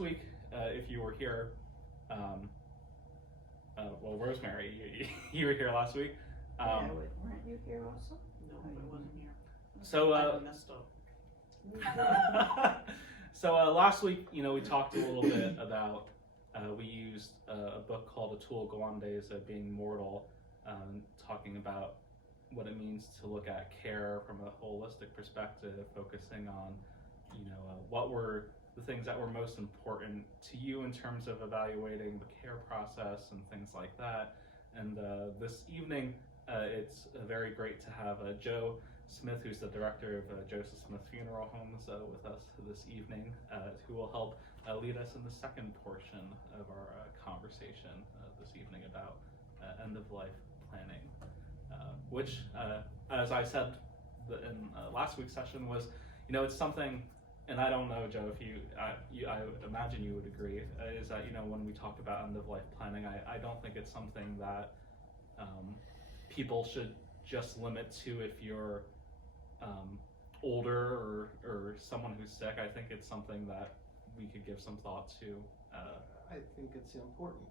week, if you were here, well, Rosemary, you were here last week. Yeah, weren't you here also? No, I wasn't here. So, I messed up. so last week, we talked a little bit about, we used a book called Atul Gawande's Being Mortal, talking about what it means to look at care from a holistic perspective, focusing on, what were the things that were most important to you in terms of evaluating the care process and things like that. And this evening, it's very great to have Joe Smith, who's the director of Joseph Smith Funeral Homes, with us this evening, who will help lead us in the second portion of our conversation this evening about end-of-life planning, which, as I said in last week's session, was, it's something, and I don't know, Joe, if I imagine you would agree, is that, when we talk about end-of-life planning, I don't think it's something that people should just limit to if you're older or someone who's sick. I think it's something that we could give some thought to. I think it's important.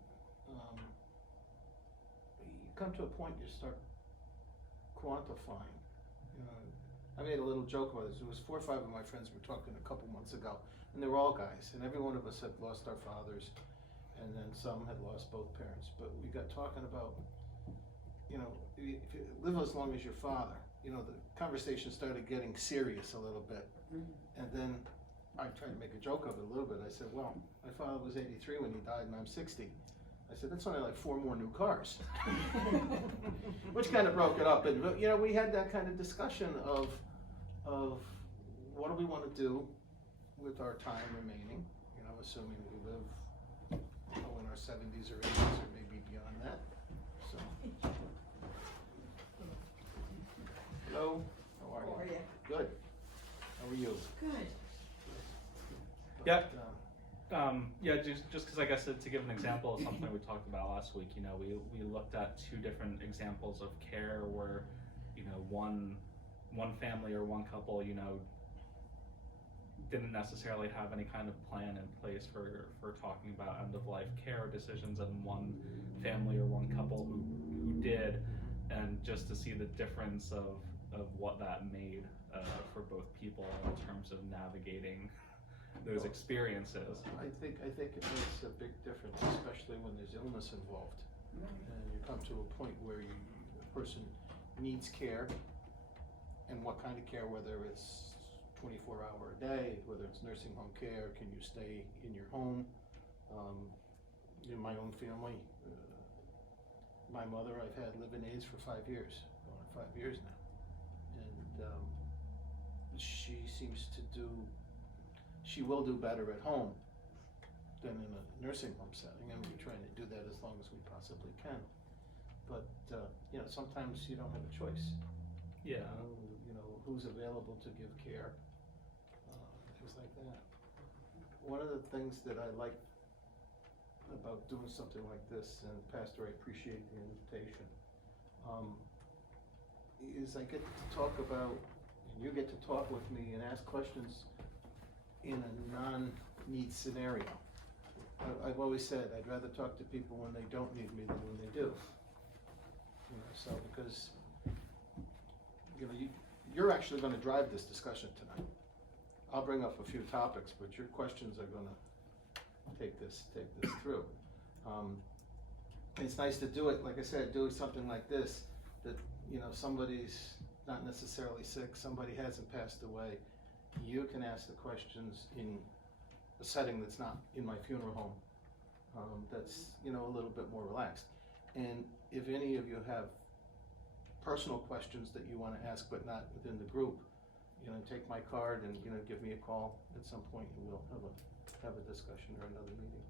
You come to a point you start quantifying. I made a little joke about this. It was 4 or 5 of my friends were talking a couple months ago, and they were all guys, and every one of us had lost our fathers, and then some had lost both parents. But we got talking about, if you live as long as your father, the conversation started getting serious a little bit. And then I tried to make a joke of it a little bit. I said, well, my father was 83 when he died and I'm 60. I said, that's only like 4 more new cars. Which kind of broke it up. And we had that kind of discussion of what do we want to do with our time remaining, assuming we live in our 70s or 80s or maybe beyond that. So. Hello, how are you? How are you? Good. How are you? Good. Yeah. Just because I guess to give an example of something we talked about last week, we looked at 2 different examples of care where, one family or one couple, didn't necessarily have any kind of plan in place for talking about end-of-life care decisions, and one family or one couple who did, and just to see the difference of what that made for both people in terms of navigating those experiences. I think it makes a big difference, especially when there's illness involved, and you come to a point where a person needs care, and what kind of care, whether it's 24-hour a day, whether it's nursing home care, can you stay in your home? In my own family, my mother, I've had live-in aides for 5 years, going on 5 years now, and she will do better at home than in a nursing home setting, and we're trying to do that as long as we possibly can. But sometimes you don't have a choice. Yeah. Who's available to give care, things like that. One of the things that I like about doing something like this, and Pastor, I appreciate the invitation, is I get to talk about, and you get to talk with me and ask questions in a non-need scenario. I've always said I'd rather talk to people when they don't need me than when they do. Because you're actually going to drive this discussion tonight. I'll bring up a few topics, but your questions are going to take this through. It's nice to do it, like I said, doing something like this, that somebody's not necessarily sick, somebody hasn't passed away. You can ask the questions in a setting that's not in my funeral home, that's a little bit more relaxed. And if any of you have personal questions that you want to ask but not within the group, take my card and give me a call at some point, and we'll have a discussion or another meeting.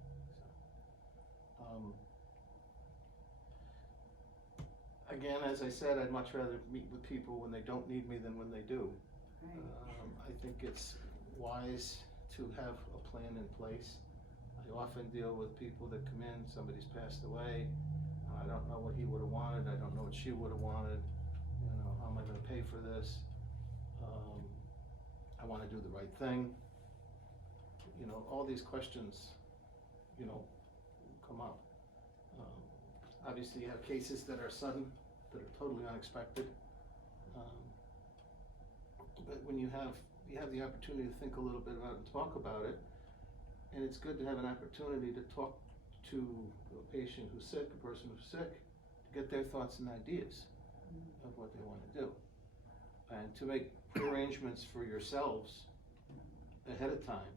Again, as I said, I'd much rather meet with people when they don't need me than when they do. I think it's wise to have a plan in place. I often deal with people that come in, somebody's passed away, I don't know what he would have wanted, I don't know what she would have wanted, how am I going to pay for this? I want to do the right thing. you know, all these questions, you know, come up. Obviously, you have cases that are sudden, that are totally unexpected. But when you have the opportunity to think a little bit about it and talk about it, and it's good to have an opportunity to talk to a patient who's sick, a person who's sick, to get their thoughts and ideas of what they want to do, and to make arrangements for yourselves ahead of time.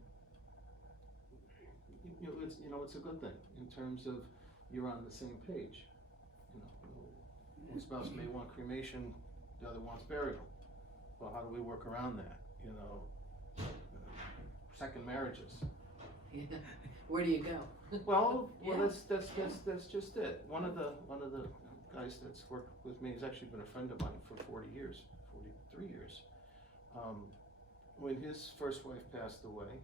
It's a good thing in terms of you're on the same page. You know, one spouse may want cremation, the other wants burial. Well, how do we work around that? You know, second marriages. Yeah. Where do you go? Well, Yeah. that's just it. One of the guys that's worked with me has actually been a friend of mine for 43 years. When his first wife passed away,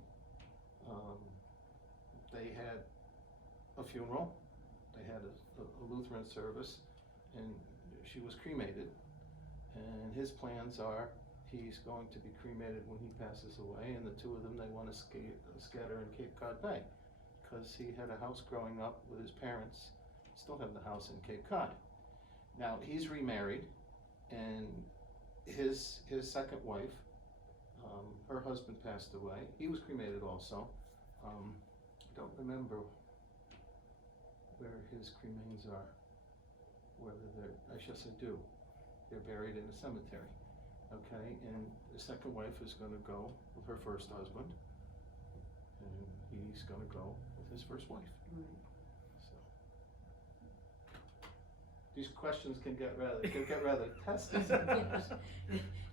they had a funeral, they had a Lutheran service, and she was cremated. And his plans are, he's going to be cremated when he passes away, and the two of them, they want to scatter in Cape Cod Bay, because he had a house growing up with his parents, still have the house in Cape Cod. Now, he's remarried, and his second wife, her husband passed away. He was cremated also. I don't remember where his cremains are, I guess I do. They're buried in a cemetery, okay? And the second wife is gonna go with her first husband, and he's gonna go with his first wife. So, these questions can get rather testy sometimes.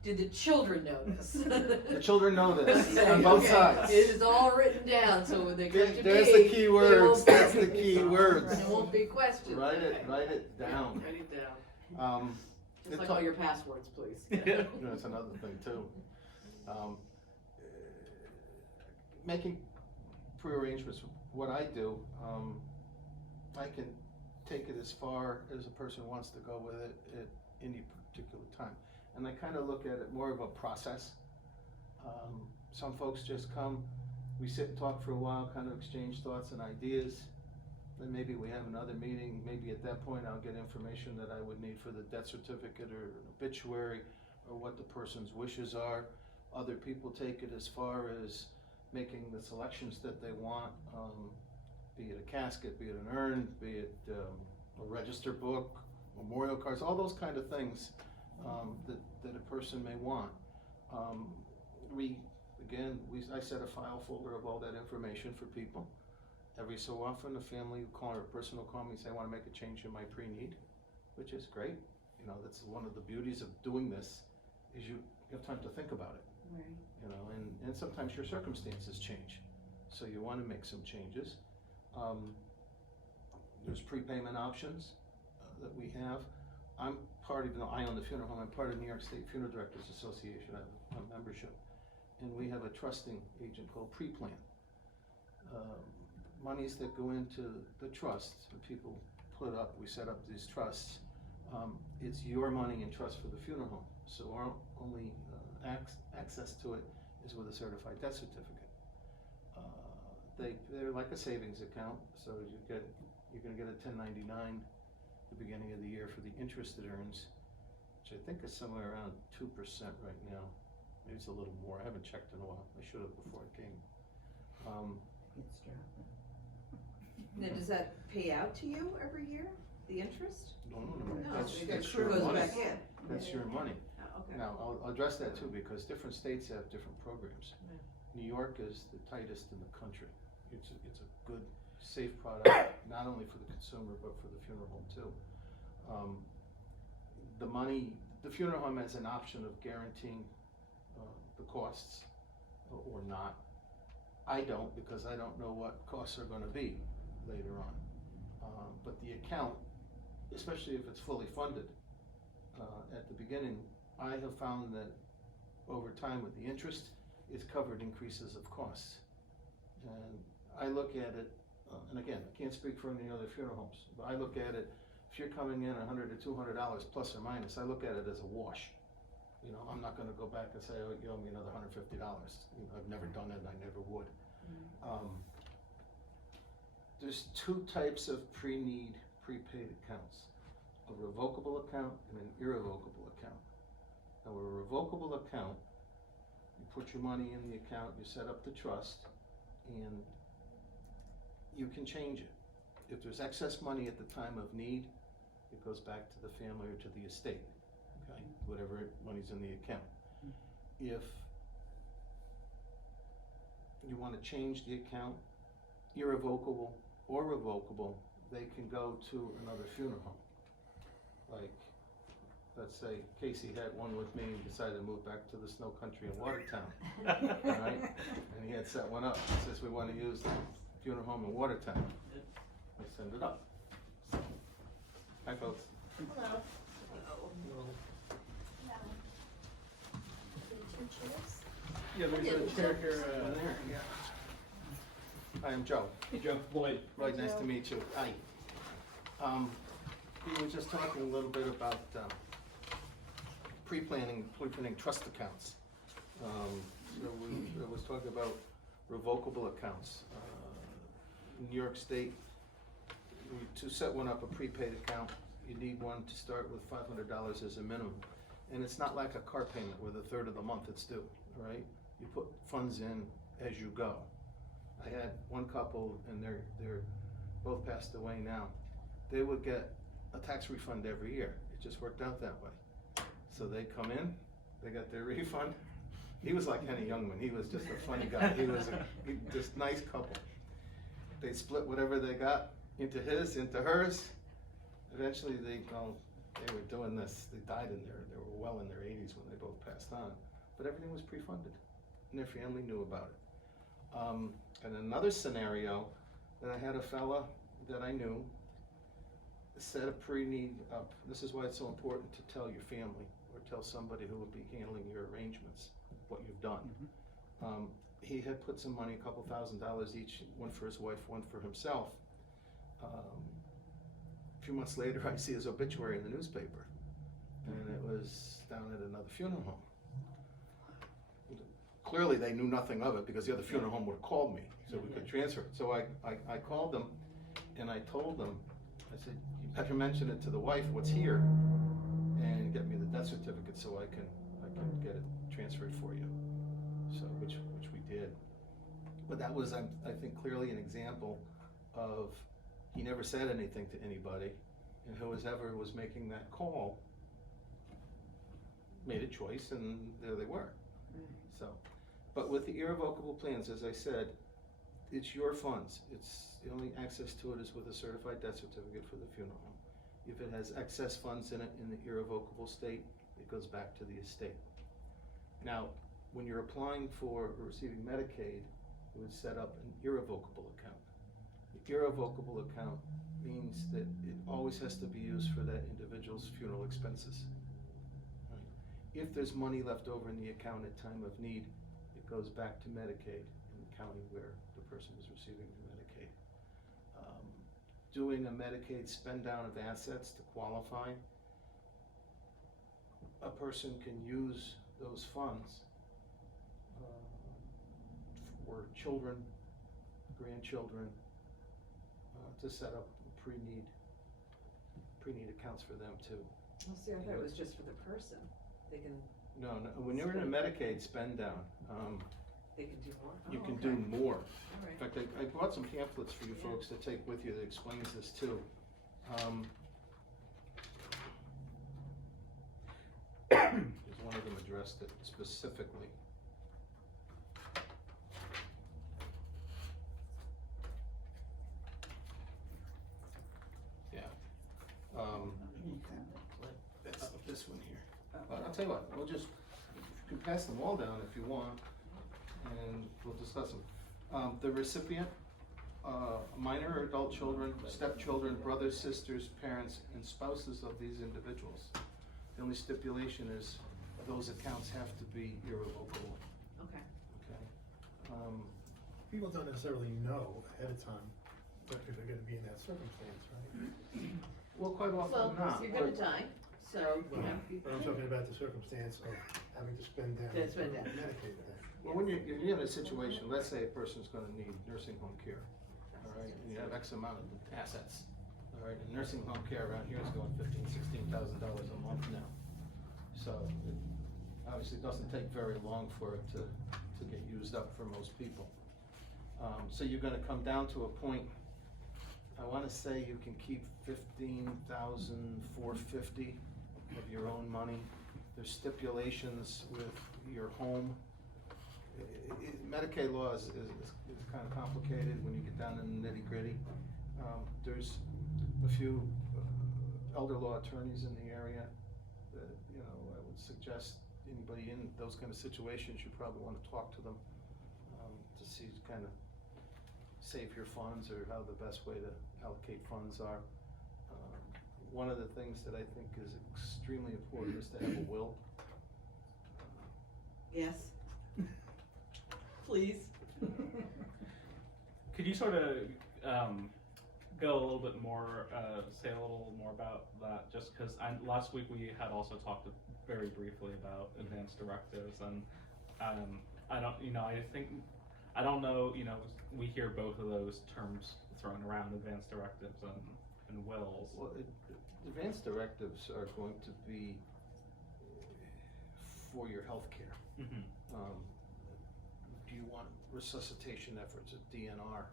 Did the children know this? The children know this Okay, on both okay. sides. It is all written down, so when they come to There's me, the key they words. won't be- That's the key words. There won't be questions. Write it Okay. down. Write it down. Just Good like talk. all your passwords, please. Yeah. That's another thing too. Making pre-arrangements, what I do, I can take it as far as a person wants to go with it at any particular time. And I kind of look at it more of a process. Some folks just come, we sit and talk for a while, kind of exchange thoughts and ideas. Then maybe we have another meeting, maybe at that point I'll get information that I would need for the death certificate or an obituary, or what the person's wishes are. Other people take it as far as making the selections that they want, be it a casket, be it an urn, be it a register book, memorial cards, all those kind of things that a person may want. I set a file folder of all that information for people. Every so often, a family will call or a person will call me and say, I want to make a change in my pre-need, which is great. You know, that's one of the beauties of doing this, is you have time to think about it. Right. You know, and sometimes your circumstances change, so you want to make some changes. There's prepayment options that we have. I'm part of, I own the funeral home, I'm part of New York State Funeral Directors Association, I have a membership, and we have a trusting agent called Pre-Plan. Monies that go into the trusts that people put up, we set up these trusts, it's your money in trust for the funeral home, so our only access to it is with a certified death certificate. They're like a savings account, so you're gonna get a 1099 at the beginning of the year for the interest it earns, which I think is somewhere around 2% right now. Maybe it's a little more, I haven't checked in a while, I should have before I came. It's dropping. Now, does that pay out to you every year, the interest? No, No, that's it your goes money. back in. That's your money. Oh, okay. Now, I'll address that too, because different states have different programs. New York is the tightest in the country. It's a good, safe product, not only for the consumer, but for the funeral home too. The funeral home has an option of guaranteeing the costs or not. I don't, because I don't know what costs are gonna be later on. But the account, especially if it's fully funded, at the beginning, I have found that over time with the interest, it's covered increases of costs. And I look at it, and again, I can't speak for any other funeral homes, but I look at it, if you're coming in $100 to $200 plus or minus, I look at it as a wash. You know, I'm not gonna go back and say, oh, you owe me another $150. You know, I've never done it and I never would. There's two types of pre-need prepaid accounts, a revocable account and an irrevocable account. Now, a revocable account, you put your money in the account, you set up the trust, and you can change it. If there's excess money at the time of need, it goes back to the family or to the estate, okay? Whatever money's in the account. If you wanna change the account, irrevocable or revocable, they can go to another funeral home. Like, let's say Casey had one with me and decided to move back to the snow country in Watertown, right? And he had set one up, he says, we wanna use the funeral home in Watertown. I send it up. Hi folks. Hello. Yeah, there's a chair here. Yeah. Hi, I'm Joe. Hey, Joe. Lloyd. Right, nice to meet you. Hi. We were just talking a little bit about pre-planning trust accounts. So I was talking about revocable accounts. In New York State, to set one up, a prepaid account, you need one to start with $500 as a minimum. And it's not like a car payment where the third of the month it's due, right? You put funds in as you go. I had one couple, and they're both passed away now. They would get a tax refund every year. It just worked out that way. So they come in, they got their refund. He was like Henny Youngman. He was just a funny guy. He was just nice couple. They split whatever they got into his, into hers. Eventually they were doing this. They died they were well in their 80s when they both passed on. But everything was pre-funded, and their family knew about it. And another scenario, that I had a fella that I knew set a pre-need up. This is why it's so important to tell your family or tell somebody who will be handling your arrangements what you've done. He had put some money, a couple $1,000s each, one for his wife, one for himself. A few months later, I see his obituary in the newspaper, and it was down at another funeral home. Clearly, they knew nothing of it because the other funeral home would have called me so we could transfer it. So I called them, and I told them, I said, you better mention it to the wife, what's here, and get me the death certificate so I can get it transferred for you. So, which we did. But that was, I think, clearly an example of, he never said anything to anybody, and whoever was making that call made a choice, and there they were. So, but with the irrevocable plans, as I said, it's your funds. The only access to it is with a certified death certificate for the funeral home. If it has excess funds in it in the irrevocable state, it goes back to the estate. Now, when you're applying for or receiving Medicaid, you would set up an irrevocable account. The irrevocable account means that it always has to be used for that individual's funeral expenses. Right? If there's money left over in the account at time of need, it goes back to Medicaid in the county where the person is receiving the Medicaid. Doing a Medicaid spend down of assets to qualify, a person can use those funds for children, grandchildren, to set up pre-need accounts for them too. Well, see, I thought it was just for the person. They can No, when you're in a Medicaid spend down, do more? you Oh, can okay. do more. All right. In fact, I brought some pamphlets for you folks to take with you that explains this too. There's one of them addressed it specifically. Yeah. This one here. I'll tell you what, you can pass them all down if you want, and we'll discuss them. The recipient, minor or adult children, stepchildren, brothers, sisters, parents, and spouses of these individuals. The only stipulation is those accounts have to be irrevocable, Okay. okay? People don't necessarily know ahead of time that they're gonna be in that circumstance, right? Well, quite often Well, not. you're gonna but- die, So, you know, But I'm talking about the circumstance of having to spend down. To spend down. Medicaid then. Well, when you're in a situation, let's say a person's gonna need nursing home care, all right, and you have X amount of assets, all right, and nursing home care around here is going $15,000-16,000 a month now. So it obviously doesn't take very long for it to get used up for most people. So you're gonna come down to a point, I wanna say you can keep $15,450 of your own money. There's stipulations with your home. Medicaid law is kind of complicated when you get down in the nitty gritty. There's a few elder law attorneys in the area that, you know, I would suggest anybody in those kind of situations, you probably want to talk to them to see kind of save your funds or how the best way to allocate funds are. One of the things that I think is extremely important is to have a will. yes. Please. Could you sort of go a little bit more, say a little more about that? Just because last week we had also talked very briefly about advanced directives, and I don't, you know, I don't know, you know, we hear both of those terms thrown around, advanced directives and wills. Well, advanced directives are going to be for your health care. Mm-hmm. Do you want resuscitation efforts at DNR?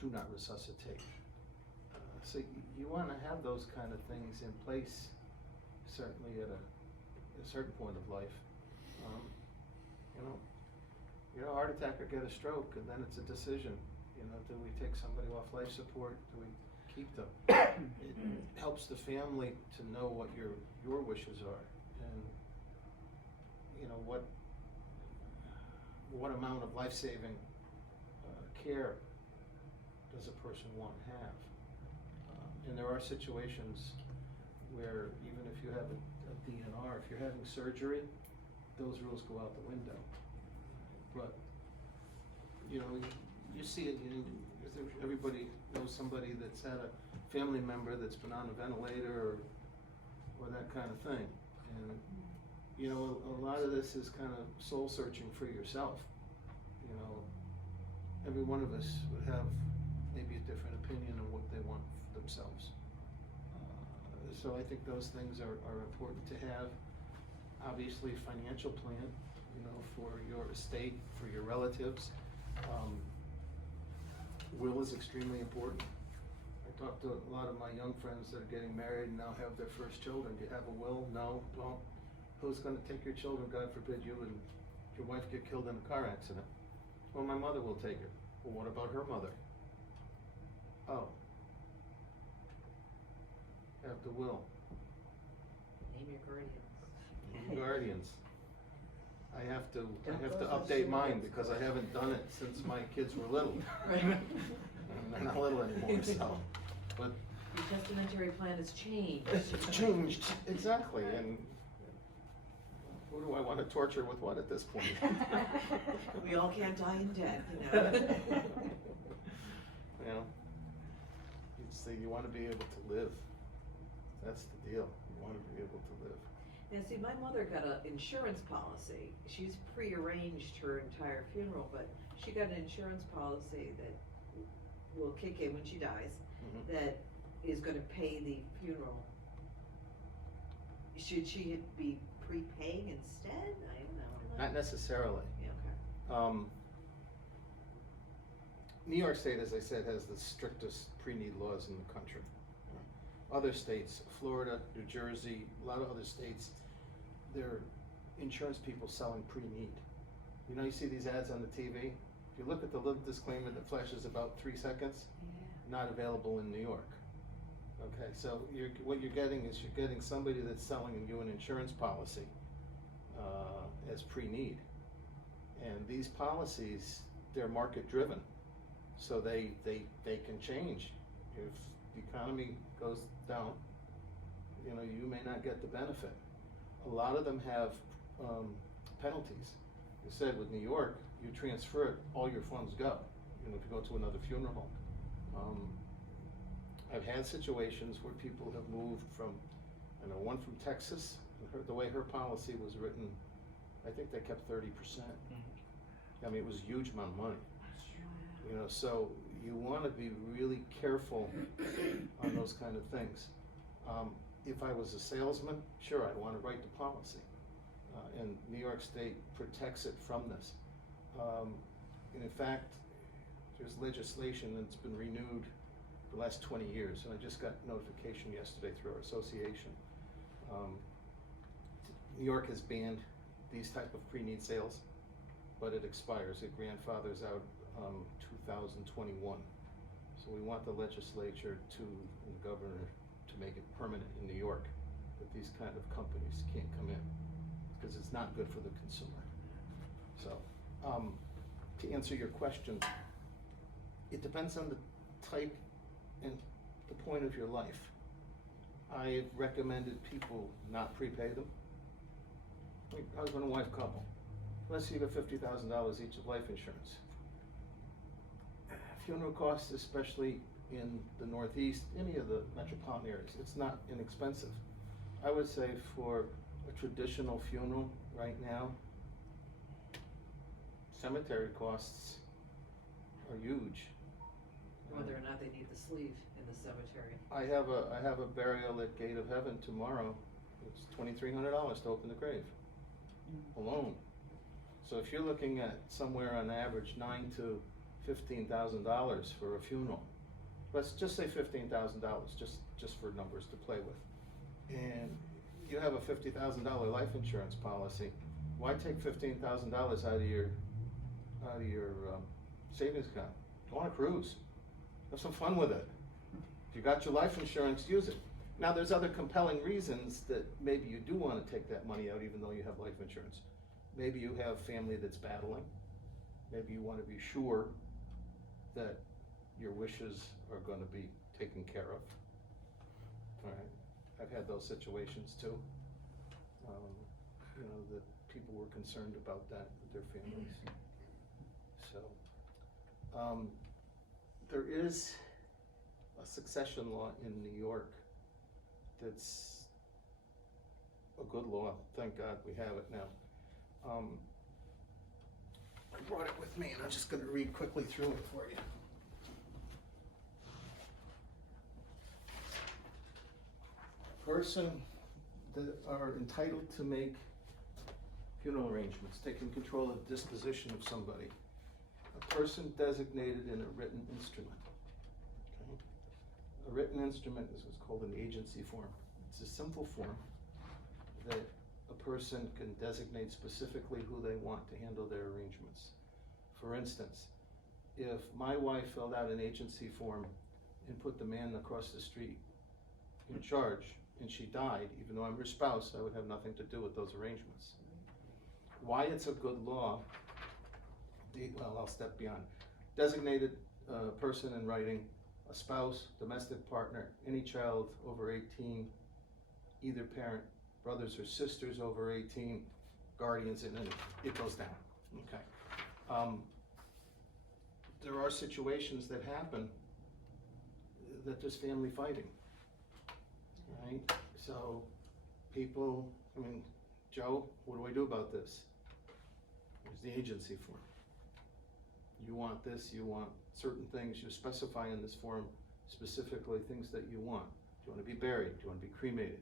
Do not resuscitate. So you want to have those kind of things in place, certainly at a certain point of life. You know, heart attack or get a stroke, and then it's a decision. You know, do we take somebody off life support? Do we keep them? It helps the family to know what your wishes are, and you know what amount of life-saving care does a person want to have. And there are situations where even if you have a DNR, if you're having surgery, those rules go out the window. But you know, you see it. Everybody knows somebody that's had a family member that's been on a ventilator or that kind of thing. And you know, a lot of this is kind of soul searching for yourself. You know, every one of us would have maybe a different opinion on what they want for themselves. So I think those things are important to have. Obviously, financial plan, you know, for your estate, for your relatives. Will is extremely important. I talked to a lot of my young friends that are getting married and now have their first children. Do you have a will? No. Well, who's going to take your children? God forbid you and your wife get killed in a car accident. Well, my mother will take it. Well, what about her mother? Oh. Have the will. Name your guardians. Guardians. I have to Don't go update so mine serious. because I haven't done it since my kids were little. Right. And they're not little anymore, so. But Your testamentary plan has changed. it's changed, exactly, and who do I want to torture with what at this point? We all can't die in debt, you know. You know, you want to be able to live. That's the deal. You want to be able to live. Now, see, my mother got an insurance policy. She's pre-arranged her entire funeral, but she got an insurance policy that will kick in when she dies, Mhm. that is gonna pay the funeral. Should she be prepaying instead? I don't know. Not necessarily. Yeah, okay. New York State, as I said, has the strictest pre-need laws in the country. Other states, Florida, New Jersey, a lot of other states, they're insurance people selling pre-need. You know, you see these ads on the TV? If you look at the little disclaimer that flashes about 3 seconds, not available in New York. Okay, so what you're getting is you're getting somebody that's selling you an insurance policy as pre-need. And these policies, they're market driven. So they can change. If the economy goes down, you know, you may not get the benefit. A lot of them have penalties. You said with New York, you transfer it, all your funds go. You know, if you go to another funeral home. I've had situations where people have moved from, I know one from Texas, and the way her policy was written, I think they kept 30%. I mean, it was a huge amount of money. You know, so you want to be really careful on those kind of things. If I was a salesman, sure, I'd want to write the policy. And New York State protects it from this. And in fact, there's legislation that's been renewed for the last 20 years, and I just got notification yesterday through our association. New York has banned these type of pre-need sales, but it expires, it grandfathers out 2021. So we want the legislature to, and the governor, to make it permanent in New York, that these kind of companies can't come in, because it's not good for the consumer. So, to answer your question, it depends on the type and the point of your life. I've recommended people not prepay them. Like husband and wife couple, let's say you got $50,000 each of life insurance. Funeral costs, especially in the Northeast, any of the metropolitan areas, it's not inexpensive. I would say for a traditional funeral right now, cemetery costs are huge. Whether or not they need the sleeve in the cemetery. I have a burial at Gate of Heaven tomorrow. It's $2,300 to open the grave alone. So if you're looking at somewhere on average $9,000 to $15,000 for a funeral, let's just say $15,000, just for numbers to play with, and you have a $50,000 life insurance policy, why take $15,000 out of your savings account? Go on a cruise. Have some fun with it. If you got your life insurance, use it. Now, there's other compelling reasons that maybe you do want to take that money out even though you have life insurance. Maybe you have family that's battling. Maybe you want to be sure that your wishes are going to be taken care of. All right. I've had those situations too. You know, that people were concerned about that with their families. So, there is a succession law in New York that's a good law. Thank God we have it now. I brought it with me, and I'm just going to read quickly through it for you. Person that are entitled to make funeral arrangements, taking control of the disposition of somebody. A person designated in a written instrument. Okay? A written instrument is what's called an agency form. It's a simple form that a person can designate specifically who they want to handle their arrangements. For instance, if my wife filled out an agency form and put the man across the street in charge, and she died, even though I'm her spouse, I would have nothing to do with those arrangements. Why it's a good law, well, I'll step beyond. Designated person in writing, a spouse, domestic partner, any child over 18, either parent, brothers or sisters over 18, guardians, and then it goes down, okay. There are situations that happen that there's family fighting, right? So people, I mean, Joe, what do I do about this? There's the agency form. You want this, you want certain things, you specify in this form specifically things that you want. Do you want to be buried? Do you want to be cremated?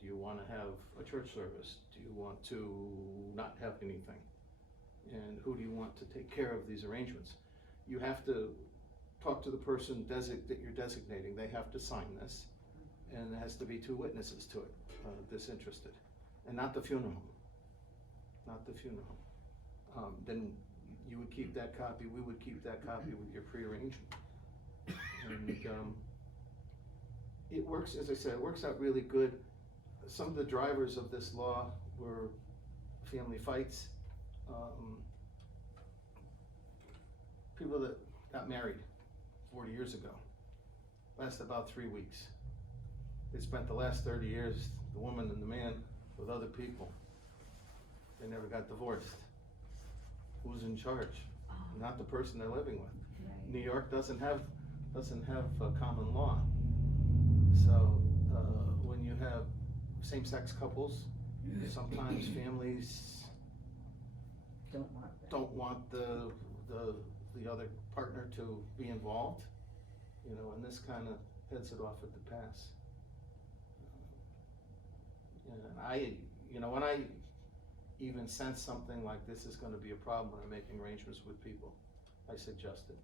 Do you want to have a church service? Do you want to not have anything? And who do you want to take care of these arrangements? You have to talk to the person that you're designating. They have to sign this, and there has to be 2 witnesses to it, disinterested, and not the funeral home. Not the funeral home. Then you would keep that copy. We would keep that copy with your pre-arrangement. And it works, as I said, it works out really good. Some of the drivers of this law were family fights. People that got married 40 years ago, lasted about 3 weeks. They spent the last 30 years, the woman and the man, with other people. They never got divorced. Who's in charge? Not the person they're living with. Right. New York doesn't have a common law. So, when you have same-sex couples, sometimes families Don't want that. don't want the other partner to be involved, you know, and this kind of heads it off at the pass. And when I even sense something like this is gonna be a problem when I'm making arrangements with people, I suggest it,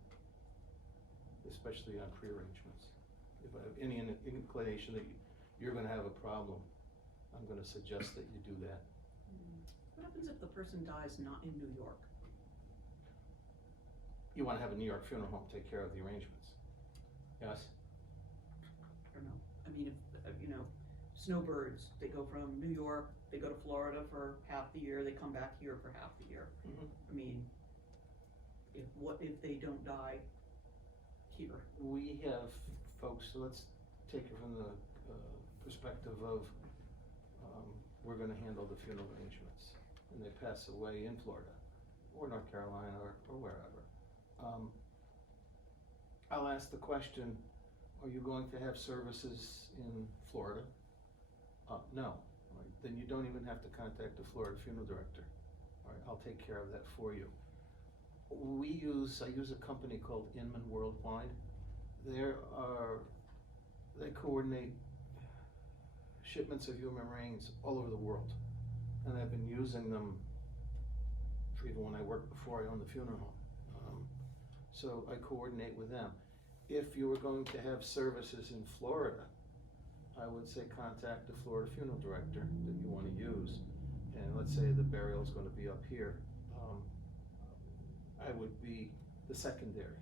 especially on pre-arrangements. If I have any inclination that you're gonna have a problem, I'm gonna suggest that you do that. What happens if the person dies not in New York? You wanna have a New York funeral home take care of the arrangements. Yes? I don't know. I mean, if, snowbirds, they go from New York, they go to Florida for half the year, they come back here for half the year. Mhm. I mean, what if they don't die here? We have folks, so let's take it from the perspective of, we're gonna handle the funeral arrangements, and they pass away in Florida, or North Carolina, or wherever. I'll ask the question, are you going to have services in Florida? No, right, then you don't even have to contact the Florida funeral director. All right, I'll take care of that for you. I use a company called Inman Worldwide. They coordinate shipments of human remains all over the world. And I've been using them for even when I worked before I owned the funeral home. So I coordinate with them. If you were going to have services in Florida, I would say contact the Florida funeral director that you wanna use. And let's say the burial's gonna be up here. I would be the secondary.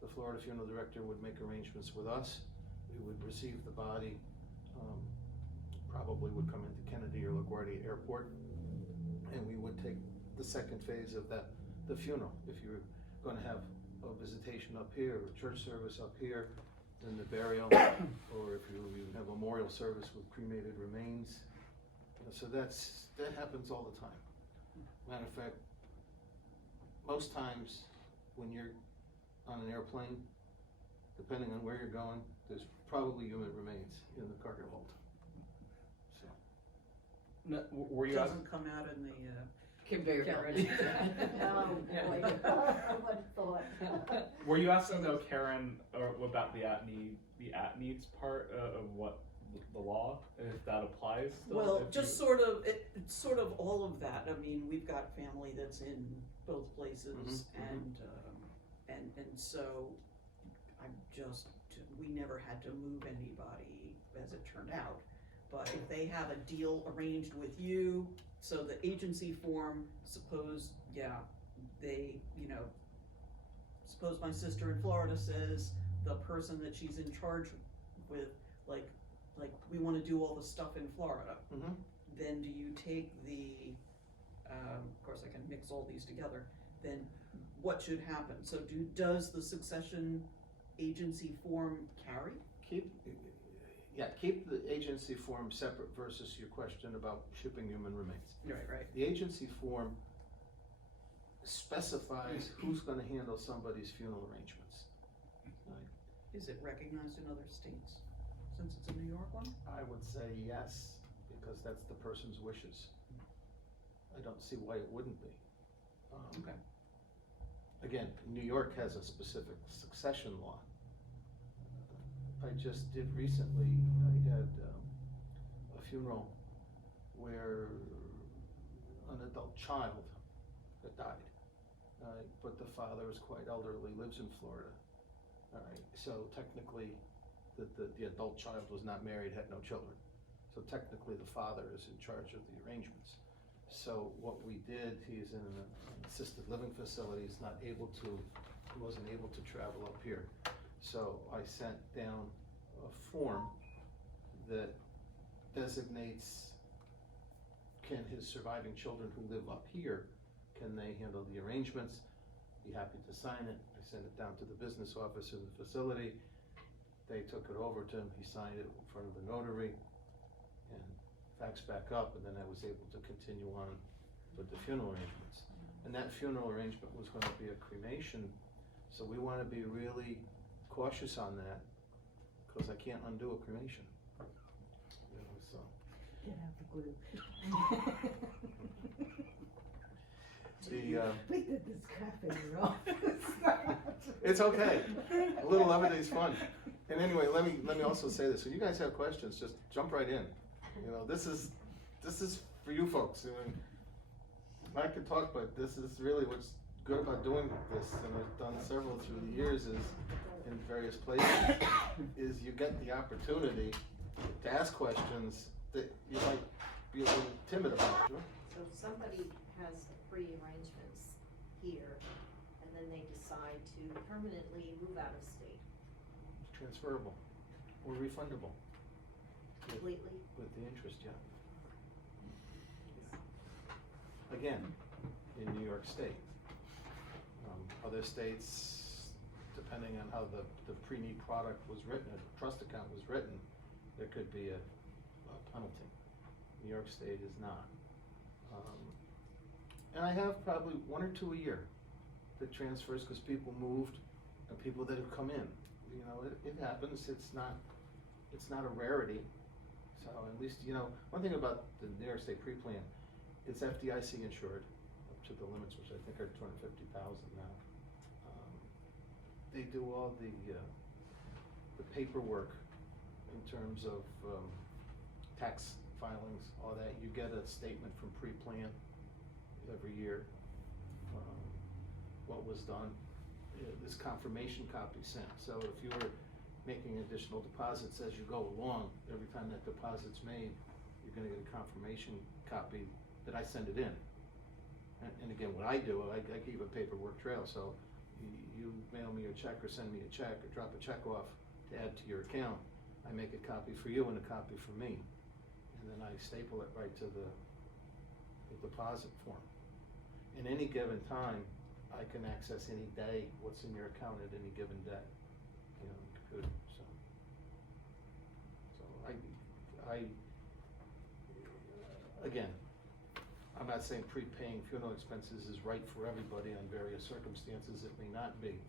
The Florida funeral director would make arrangements with us. We would receive the body, probably would come into Kennedy or LaGuardia Airport, and we would take the second phase of the funeral. If you're gonna have a visitation up here, or a church service up here, then the burial, or if you have a memorial service with cremated remains. So that happens all the time. Matter of fact, most times when you're on an airplane, depending on where you're going, there's probably human remains in the cargo hold. So, No, were you asked? Doesn't come out in the, Conveyor Karen. Oh, boy, what a thought. Were you asking though, Karen, or about the at needs part of what the law, if that applies still? well, if just you- it's sort of all of that. I mean, we've got family that's in both places, and so we never had to move anybody as it turned out. But if they have a deal arranged with you, so the agency form, suppose my sister in Florida says the person that she's in charge with, like we wanna do all the stuff in Florida. Mhm. Then do you take of course I can mix all these together, then what should happen? So does the succession agency form carry? keep the agency form separate versus your question about shipping human remains. Right. The agency form specifies who's gonna handle somebody's funeral arrangements. Is it recognized in other states, since it's a New York one? I would say yes, because that's the person's wishes. I don't see why it wouldn't be. Okay. Again, New York has a specific succession law. I just did recently, I had a funeral where an adult child had died. But the father is quite elderly, lives in Florida. Alright, so technically, the adult child was not married, had no children. So technically, the father is in charge of the arrangements. So what we did, he's in an assisted living facility, he wasn't able to travel up here. So I sent down a form that designates, can his surviving children who live up here, can they handle the arrangements? Be happy to sign it. I sent it down to the business office in the facility. They took it over to him, he signed it in front of the notary and faxed back up, and then I was able to continue on with the funeral arrangements. And that funeral arrangement was gonna be a cremation, so we wanna be really cautious on that, because I can't undo a cremation. You know, so. Get out the glue. We did this crap in your office. It's okay. A little levity fun. And anyway, let me also say this. If you guys have questions, just jump right in. You know, this is for you folks. I mean, I could talk, but this is really what's good about doing this, and I've done several through the years, is in various places, is you get the opportunity to ask questions that you might be a little timid about. So if somebody has pre-arrangements here, and then they decide to permanently move out of state Transferable or refundable completely, with the interest, yeah. Again, in New York State. Other states, depending on how the pre-need product was written, a trust account was written, there could be a penalty. New York State is not. And I have probably 1 or 2 a year that transfers because people moved and people that have come in. You know, it happens. It's not a rarity. So at least, you know, one thing about the New York State pre-plan, it's FDIC insured up to the limits, which I think are $250,000 now. They do all the paperwork in terms of tax filings, all that. You get a statement from pre-plan every year, what was done. This confirmation copy sent. So if you were making additional deposits as you go along, every time that deposit's made, you're gonna get a confirmation copy that I send it in. And again, what I do, I keep a paperwork trail, so you mail me a check or send me a check or drop a check off to add to your account, I make a copy for you and a copy for me. And then I staple it right to the deposit form. In any given time, I can access any day what's in your account at any given day, you know, on the computer, so. Again, I'm not saying prepaying funeral expenses is right for everybody on various circumstances, it may not be,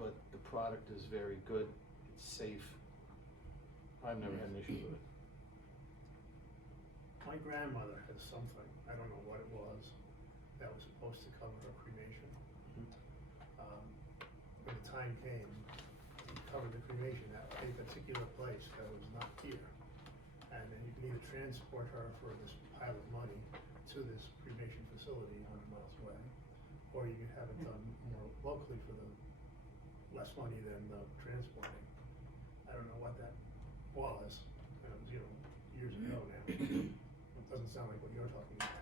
but the product is very good, it's safe. I've never had an issue with it. My grandmother had something, I don't know what it was, that was supposed to cover her cremation. When the time came, to cover the cremation at a particular place that was not here. And then you can either transport her for this pile of money to this cremation facility 100 miles away, or you can have it done more locally for the less money than the transporting. I don't know what that was, and it was, you know, years ago now. It doesn't sound like what you're talking about.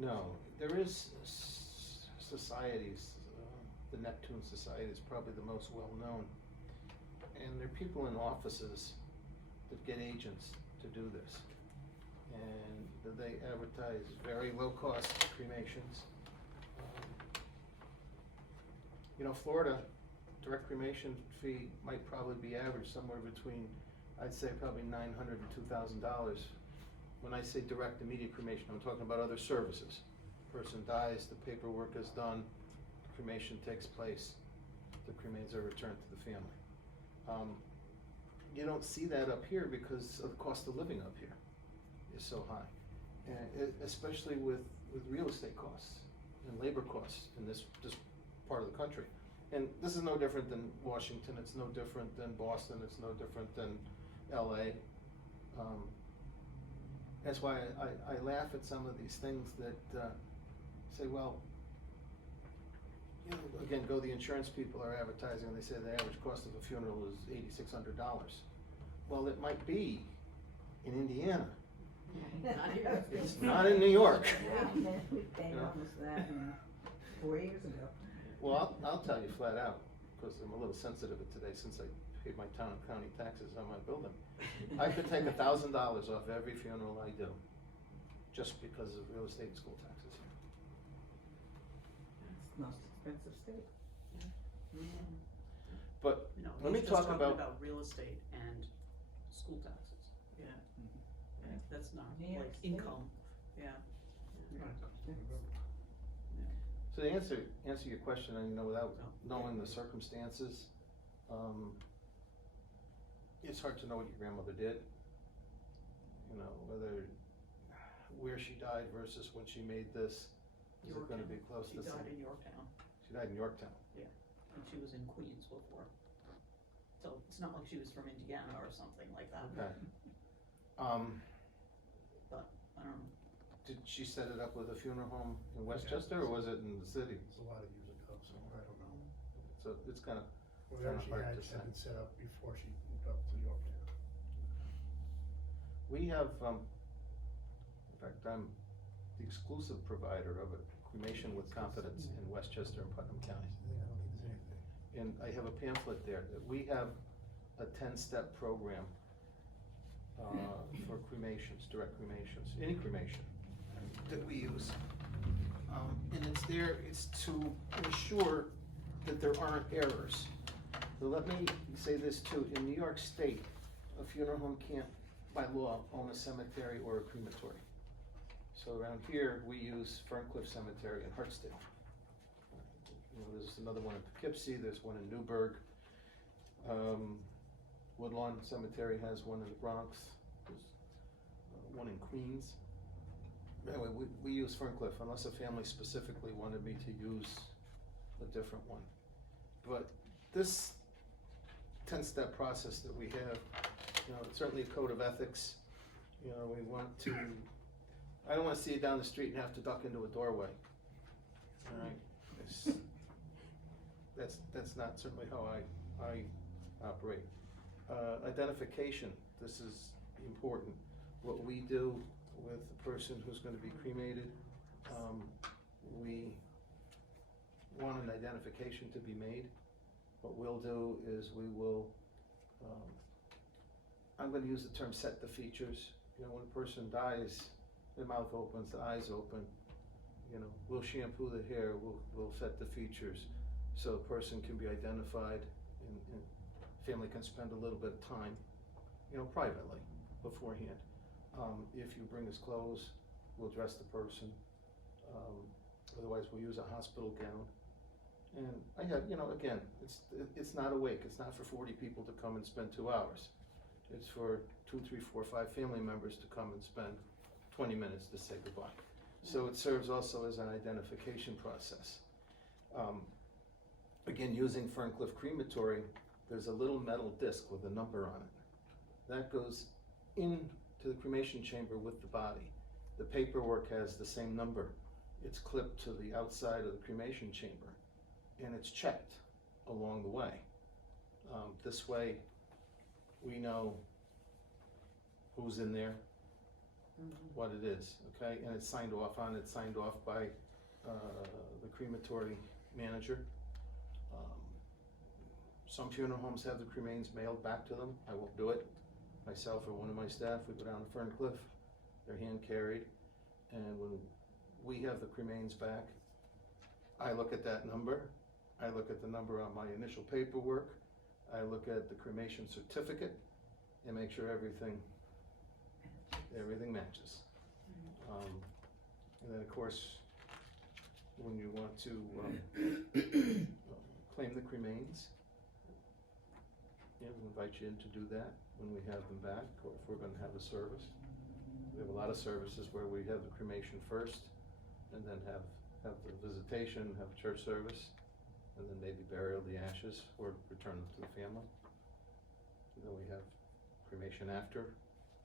No, there is societies, the Neptune Society is probably the most well-known. And there are people in offices that get agents to do this. And they advertise very low-cost cremations. You know, Florida, direct cremation fee might probably be average somewhere between, I'd say probably $900 and $2,000. When I say direct immediate cremation, I'm talking about other services. Person dies, the paperwork is done, the cremation takes place, the cremains are returned to the family. You don't see that up here because of the cost of living up here is so high. And especially with real estate costs and labor costs in this part of the country. And this is no different than Washington, it's no different than Boston, it's no different than LA. That's why I laugh at some of these things that say, well, you know, again, go the insurance people are advertising and they say the average cost of a funeral is $8,600. Well, it might be in Indiana. Not here. It's not in New York. We paid almost that 4 years ago. Well, I'll tell you flat out, because I'm a little sensitive today since I paid my town and county taxes on my building. I could take $1,000 off every funeral I do, just because of real estate and school taxes here. It's the most expensive state. But No, let me he's just talk talking about real estate and school taxes. Yeah. Yeah, that's not New York like State. income, yeah. So to answer your question, and you know, without knowing the circumstances, it's hard to know what your grandmother did. You know, where she died versus when she made this, is it gonna be close She to the died same? in Yorktown, She died in Yorktown. and she was in Queens before. So it's not like she was from Indiana or something like that. Okay. But, I don't know. Did she set it up with a funeral home in Westchester, or was it in the city? It's a lot of years ago, so I don't know. So it's kinda, Whatever she hard had, to she say. had it set up before she moved up to Yorktown. we have, in fact, I'm the exclusive provider of a cremation with confidence in Westchester and Putnam counties. I don't think there's anything. And I have a pamphlet there, that we have a 10-step program for cremations, direct cremations, any cremation that we use. And it's there, it's to ensure that there aren't errors. So let me say this too, in New York State, a funeral home can't, by law, own a cemetery or a crematory. So around here, we use Ferncliff Cemetery in Hartsdale. You know, there's another one in Poughkeepsie, there's one in Newburgh. Woodlawn Cemetery has one in the Bronx, there's one in Queens. Anyway, we use Ferncliff unless a family specifically wanted me to use a different one. But this 10-step process that we have, you know, it's certainly a code of ethics. You know, we want to, I don't wanna see you down the street and have to duck into a doorway. All right, that's not certainly how I operate. Identification, this is important. What we do with the person who's gonna be cremated, we want an identification to be made. What we'll do is we will, I'm gonna use the term set the features. You know, when a person dies, their mouth opens, the eyes open, you know, we'll shampoo the hair, we'll set the features so a person can be identified and family can spend a little bit of time, you know, privately beforehand. If you bring us clothes, we'll dress the person. Otherwise, we'll use a hospital gown. And I have, you know, again, it's not a wake. It's not for 40 people to come and spend 2 hours. It's for 2, 3, 4, 5 family members to come and spend 20 minutes to say goodbye. So it serves also as an identification process. Again, using Ferncliff Crematory, there's a little metal disc with a number on it. That goes into the cremation chamber with the body. The paperwork has the same number. It's clipped to the outside of the cremation chamber, and it's checked along the way. This way, we know who's in there, what it is, okay? And it's signed off on, it's signed off by the crematory manager. Some funeral homes have the cremains mailed back to them. I won't do it. Myself or one of my staff, we go down to Ferncliff, they're hand carried, and when we have the cremains back, I look at that number, I look at the number on my initial paperwork, I look at the cremation certificate, and make sure everything matches. And then, of course, when you want to claim the cremains, we invite you in to do that when we have them back, or if we're gonna have a service. We have a lot of services where we have the cremation first, and then have the visitation, have church service, and then maybe burial the ashes or return them to the family. And then we have cremation after.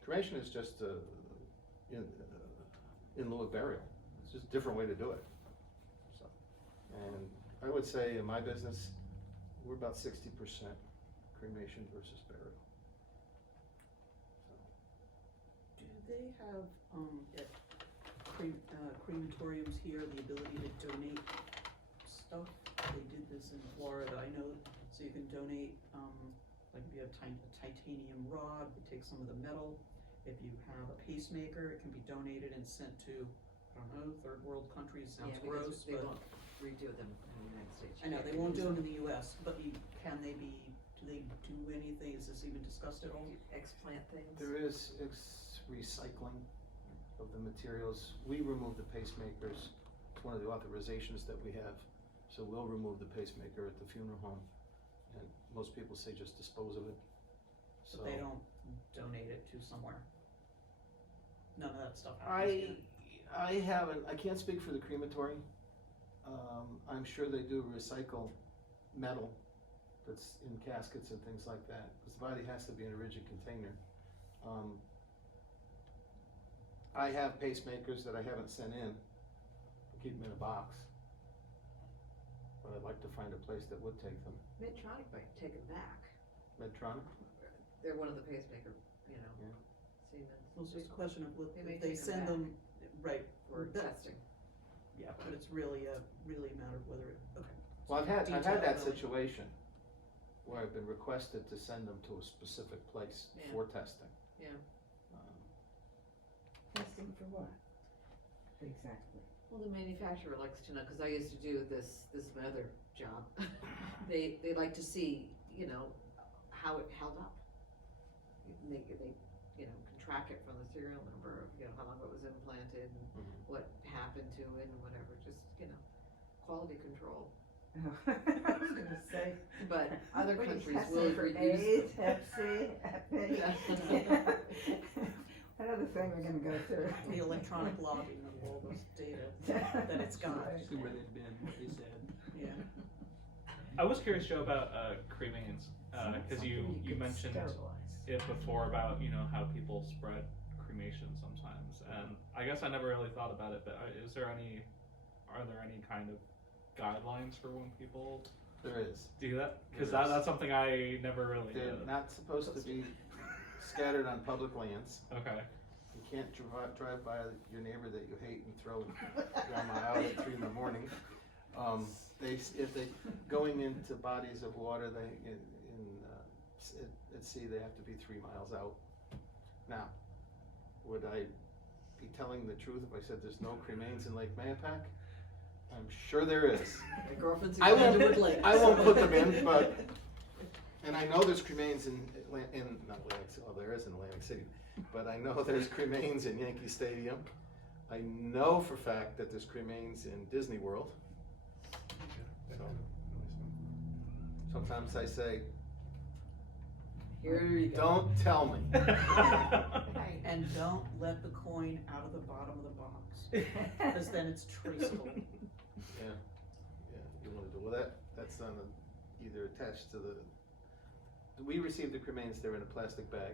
Cremation is just in lieu of burial. It's just a different way to do it. So, and I would say in my business, we're about 60% cremation versus burial. So. Do they have, at crematoriums here, the ability to donate stuff? They did this in Florida, I know, so you can donate, like if you have a titanium rod, we take some of the metal. If you have a pacemaker, it can be donated and sent to, I don't know, third world countries, sounds Yeah, because gross, they but. won't redo them in the United States. I know, they won't do them in the US, but do they do anything, is this even discussed at all? Explant things. There is recycling of the materials. We remove the pacemakers. It's one of the authorizations that we have. So we'll remove the pacemaker at the funeral home. And most people say just dispose of it. So But they don't donate it to somewhere. None of that stuff happens here. I haven't, I can't speak for the crematory. I'm sure they do recycle metal that's in caskets and things like that, because the body has to be in a rigid container. I have pacemakers that I haven't sent in, I keep them in a box. But I'd like to find a place that would take them. Medtronic might take it back. Medtronic? They're one of the pacemaker, Yeah. Siemens. Well, it's just a question of They may if they take 'em send back. them, right, For that- testing. yeah, but it's really a matter of whether it, okay. Well, I've had Detail, that really. situation where I've been requested to send them to a specific place Yeah. for testing. Yeah. Testing for what? Exactly. Well, the manufacturer likes to know, cause I used to do this is my other job. They like to see, how it held up. They, can track it from the serial number of, how long it was implanted and Mhm. what happened to it and whatever, just, quality control. Oh, I was gonna say. But other what are you countries testing will for reduce AIDS, them. Hep C, Hep B? Yeah. Another thing we're gonna go through. The electronic logging of all this data that it's got, See where they've been, what they said. yeah. I was curious, Joe, about cremains, because you mentioned it before about how people spread cremation sometimes, and I guess I never really thought about it. But are there any kind of guidelines for when people There is. do that? Because There is. that's something I never really They're did. not supposed to be scattered on public lands. Okay. You can't drive by your neighbor that you hate and throw grandma out at 3 a.m. If they going into bodies of water, at sea, they have to be 3 miles out. Now, would I be telling the truth if I said there's no cremains in Lake Mayapack? I'm sure there is. My girlfriend's I won't- Underwood Lake. I won't put them in, but, and I know there's cremains not Atlantic City, well, there is in Atlantic City, but I know there's cremains in Yankee Stadium. I know for a fact that there's cremains in Disney World. So, sometimes I say, Here you go. don't tell me. Right. And don't let the coin out of the bottom of the box, cause then it's traceable. Yeah, you wanna do, well, that's on either attached to we received the cremains, they're in a plastic bag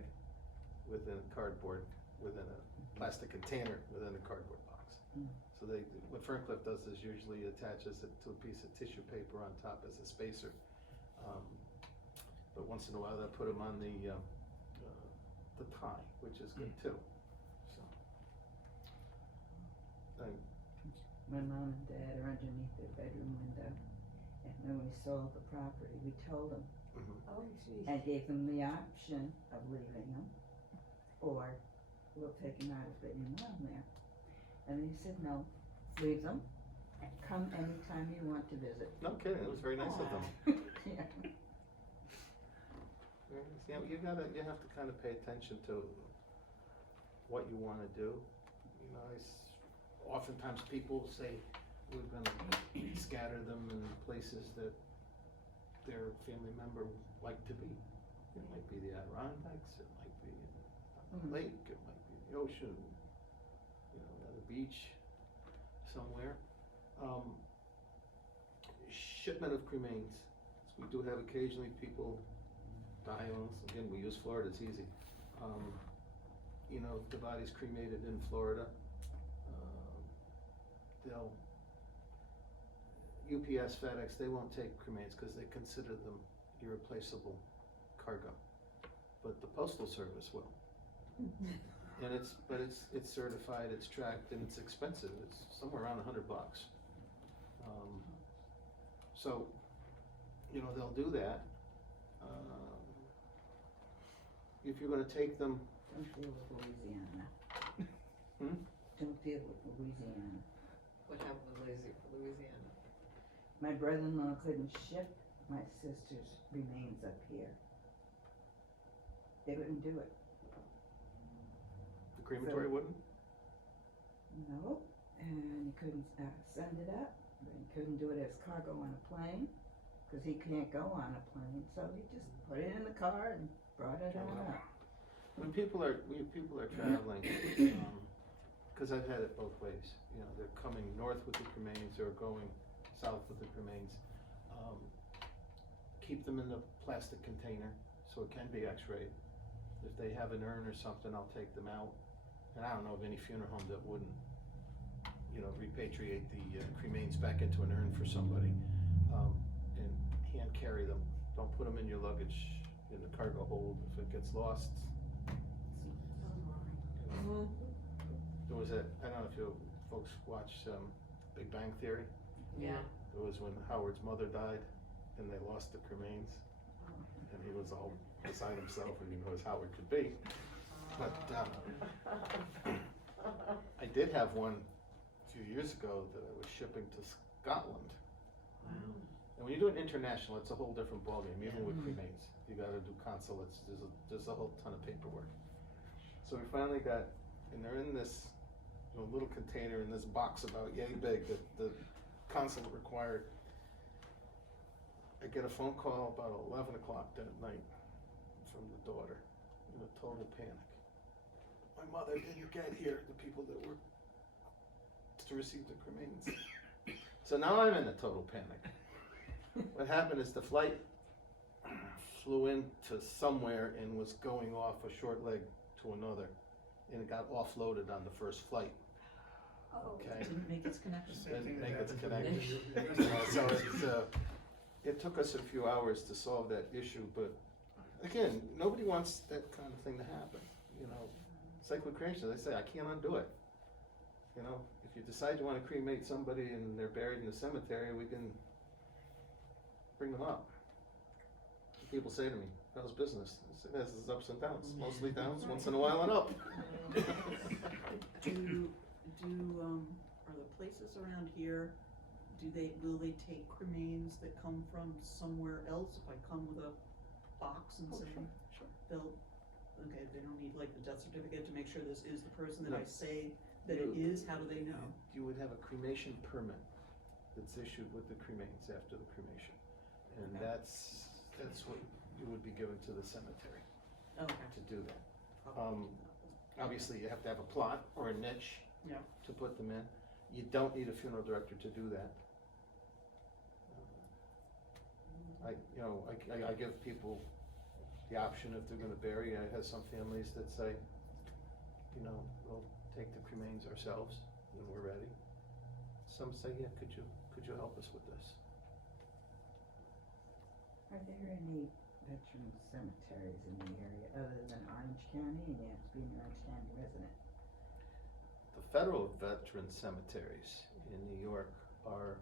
within a cardboard, within a plastic container, within a cardboard box. Mm. So what Ferncliff does is usually attaches it to a piece of tissue paper on top as a spacer. But once in a while they'll put them on the tie, which is good too, so. My mom and dad are underneath their bedroom window, and when we sold the property, we told them, Oh, geez. and gave them the option of leaving them, or we'll take them out and put your mom there. And they said, no, leave them, and come anytime you want to visit. No kidding, it was very nice of them. Yeah. Yeah, you have to kind of pay attention to what you wanna do. Oftentimes people say, we're gonna scatter them in places that their family member would like to be. It might be the Adirondacks, it might be a Mhm. lake, it might be the ocean, at a beach somewhere. Shipment of cremains, we do have occasionally people die on us. Again, we use Florida, it's easy. The body's cremated in Florida. UPS, FedEx, they won't take cremains because they consider them irreplaceable cargo. But the Postal Service will. And it's certified, it's tracked, and it's expensive. It's somewhere around $100. So, they'll do that. If you're gonna take them, Don't deal with Louisiana. Hmm? Don't deal with Louisiana. What happened with Louisiana? My brother-in-law couldn't ship my sister's remains up here. They wouldn't do it. the crematory wouldn't? No, and he couldn't send it up, and he couldn't do it as cargo on a plane, cause he can't go on a plane, so he just put it in the car and brought it on up. When people are traveling, cause I've had it both ways, you know, they're coming north with the cremains or going south with the cremains. Keep them in the plastic container, so it can be x-rayed. If they have an urn or something, I'll take them out. And I don't know of any funeral home that wouldn't, you know, repatriate the cremains back into an urn for somebody. And hand carry them. Don't put them in your luggage in the cargo hold. If it gets lost, there was I don't know if you folks watched Big Bang Theory. Yeah. It was when Howard's mother died and they lost the cremains. And he was all beside himself, and he knew as Howard could be. But I did have one a few years ago that I was shipping to Scotland. And when you do it international, it's a whole different ballgame, even with cremains. You gotta do consulates, there's a whole ton of paperwork. So we finally got, and they're in this little container in this box about yay big that the consulate required. I get a phone call about 11 o'clock that night from the daughter in a total panic. My mother didn't get here, the people that were to receive the cremains. So now I'm in a total panic. What happened is the flight flew into somewhere and was going off a short leg to another, and it got offloaded on the first flight. Okay. Didn't make its connection. Didn't make its happens connection. So it took us a few hours to solve that issue, but again, nobody wants that kind of thing to happen. You know, it's like with cremation, they say, I can't undo it. You know, if you decide you want to cremate somebody and they're buried in the cemetery, we can bring them up. People say to me, how's business? I say, this is ups and downs, mostly downs, once in a while and up. Are the places around here, will they take cremains that come from somewhere else? If I come with a box and say, Sure. they don't need like the death certificate to make sure this is the person that No. I say that it is, how do they know? You would have a cremation permit that's issued with the cremains after the cremation. And Okay. that's what you would be given to the cemetery Okay. to do that. Probably Obviously, you have to have a plot or a niche Yeah. to put them in. You don't need a funeral director to do that. I give people the option if they're gonna bury. I have some families that say, we'll take the cremains ourselves when we're ready. Some say, yeah, could you help us with this? Are there any veteran cemeteries in the area other than Orange County, and you have to be an Orange County resident? The federal veteran cemeteries in New York are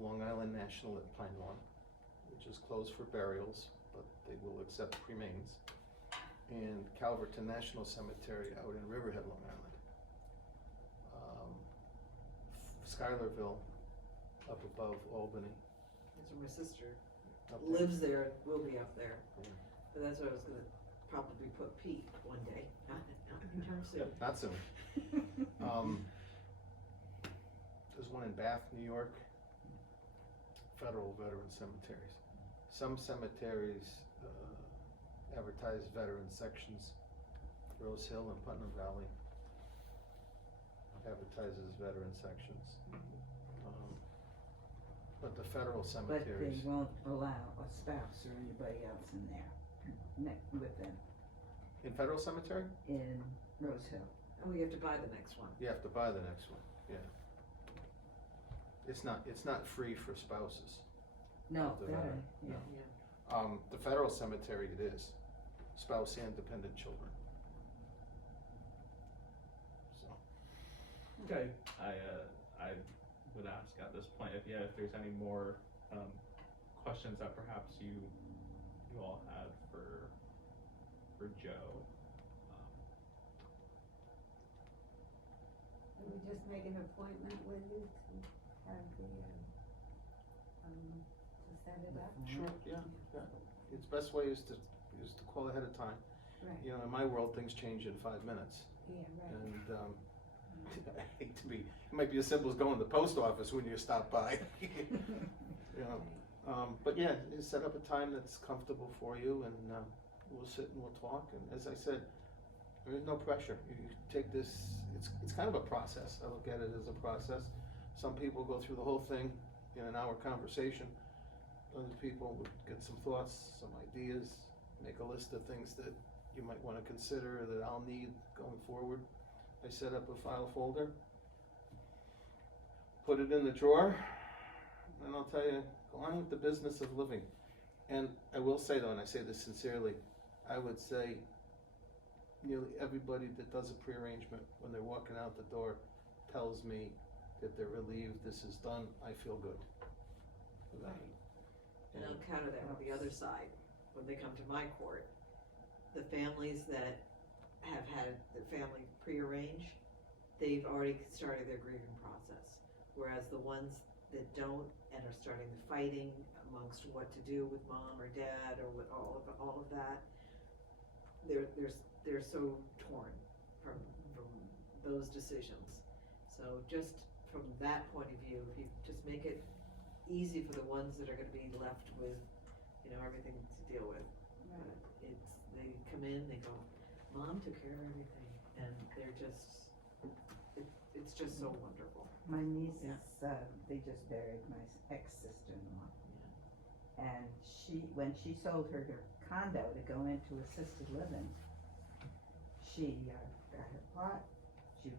Long Island National at Pine Lawn, which is closed for burials, but they will accept cremains, and Calverton National Cemetery out in Riverhead, Long Island. Schuylerville, up above Albany. That's where my sister up there. lives there, will be up there. Yeah. But that's where I was gonna probably put Pete one day, not anytime soon. Not soon. There's one in Bath, New York, federal veteran cemeteries. Some cemeteries advertise veteran sections. Rose Hill and Putnam Valley advertises veteran sections. But the federal But cemeteries. they won't allow a spouse or anybody else in there, with them, In federal cemetery, in Rose Hill. And we have to buy the next one. you have to buy the next one, yeah. It's not free for spouses. No, The that, veteran, yeah. no. The federal cemetery it is, spouse and dependent children. So, Okay, I would ask at this point if there's any more questions that perhaps you all had for Joe. Can we just make an appointment with you to have the, to set it up? sure, yeah. Its best way is to call ahead of time. Right, You know, in my world, things change in 5 minutes. yeah, right. And, I hate to be, it might be as simple as going to the post office when you stop by. You know, but yeah, you set up a time that's comfortable for you, and we'll sit and we'll talk, and as I said, there is no pressure. You take this, it's kind of a process. I look at it as a process. Some people go through the whole thing in an hour conversation. Other people would get some thoughts, some ideas, make a list of things that you might wanna consider that I'll need going forward. I set up a file folder, put it in the drawer, and I'll tell you, go on with the business of living. And I will say though, and I say this sincerely, I would say nearly everybody that does a pre-arrangement, when they're walking out the door, tells me that they're relieved this is done, I feel good. And I'll counter that with the other side, when they come to my court, the families that have had their family pre-arrange, they've already started their grieving process. Whereas the ones that don't and are starting the fighting amongst what to do with mom or dad or with all of that, they're so torn from those decisions. So just from that point of view, if you just make it easy for the ones that are gonna be left with, everything to deal with. They come in, they go, Mom took care of everything, and they're just, it's just so wonderful. My nieces, they just buried my ex-sister-in-law. And when she sold her condo to go into assisted living, she got her plot, she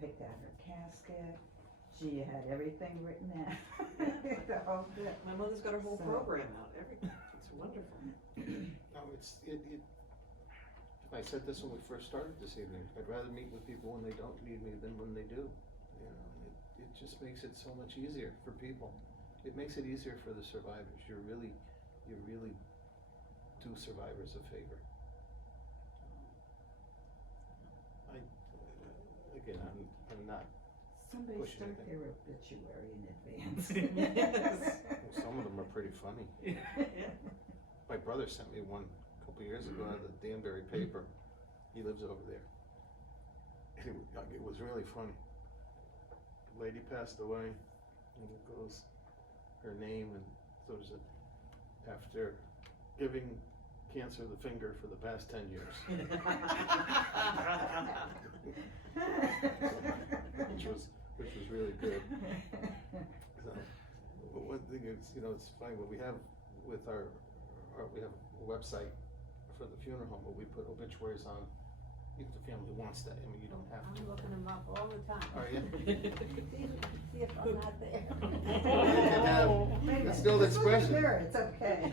picked out her casket, she had everything written out, the whole bit. My mother's got her whole So- program out, everything, it's wonderful. No, I said this when we first started this evening, I'd rather meet with people when they don't need me than when they do. It just makes it so much easier for people. It makes it easier for the survivors. You really do survivors a favor. I'm not, Somebody Push start anything. their obituary in advance. well, some of them are pretty funny. Yeah. My brother sent me one a couple years ago out of the Danbury paper. He lives over there. It was really funny. The lady passed away, and it goes her name, and so it was after giving cancer the finger for the past 10 years. which was really good. So, but one thing is, it's funny, what we have with we have a website for the funeral home, but we put obituaries on if the family wants that. I mean, you don't have to. I'm looking them up all the time. Are you? See if I'm not there. You can have, it's still the Just look in the expression. mirror, it's okay.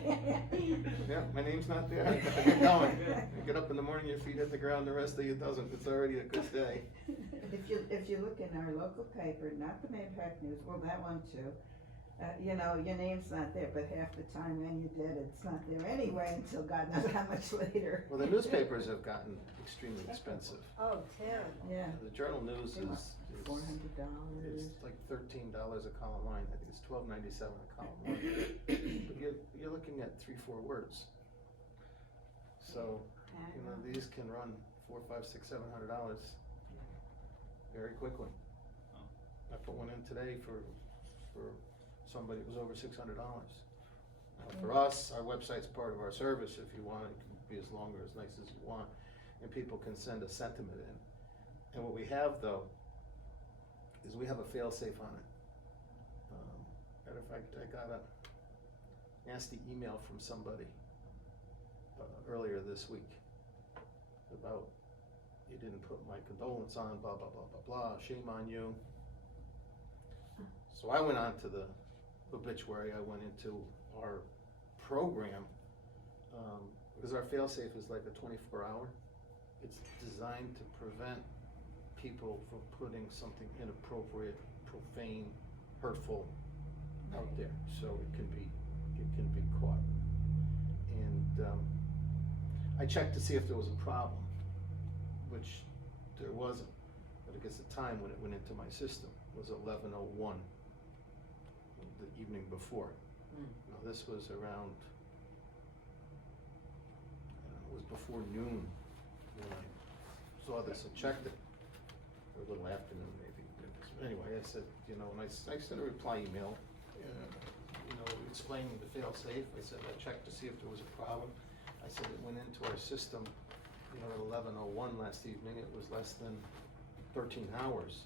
Yeah, my name's not there. Get going. You get up in the morning, your feet hit the ground, the rest of you doesn't. It's already a good day. If you look in our local paper, not the Mahopac News, well, that one too, your name's not there, but half the time when you did, it's not there anyway until God knows how much later. Well, the newspapers have gotten extremely expensive. Oh, terrible. Yeah, The Journal News is $400. it's like $13 a column line. I think it's $12.97 a column line. But you're looking at 3-4 words. So, these can run $400, $500, $600, $700 very quickly. I put one in today for somebody, it was over $600. For us, our website's part of our service. If you want, it can be as long or as nice as you want, and people can send a sentiment in. And what we have though, is we have a fail-safe on it. Matter of fact, I got a nasty email from somebody earlier this week about, you didn't put my condolence on, blah, blah, blah, blah, blah, shame on you. So I went on to the obituary, I went into our program, because our fail-safe is like a 24-hour. It's designed to prevent people from putting something inappropriate, profane, hurtful out there, so it can be caught. And I checked to see if there was a problem, which there wasn't. But I guess the time when it went into my system was 11:01, the evening before. Now this was around, it was before noon when I saw this and checked it, or a little afternoon maybe. Anyway, I said, and I sent a reply email, explaining the fail-safe. I said I checked to see if there was a problem. I said it went into our system, you know, at 11:01 last evening. It was less than 13 hours.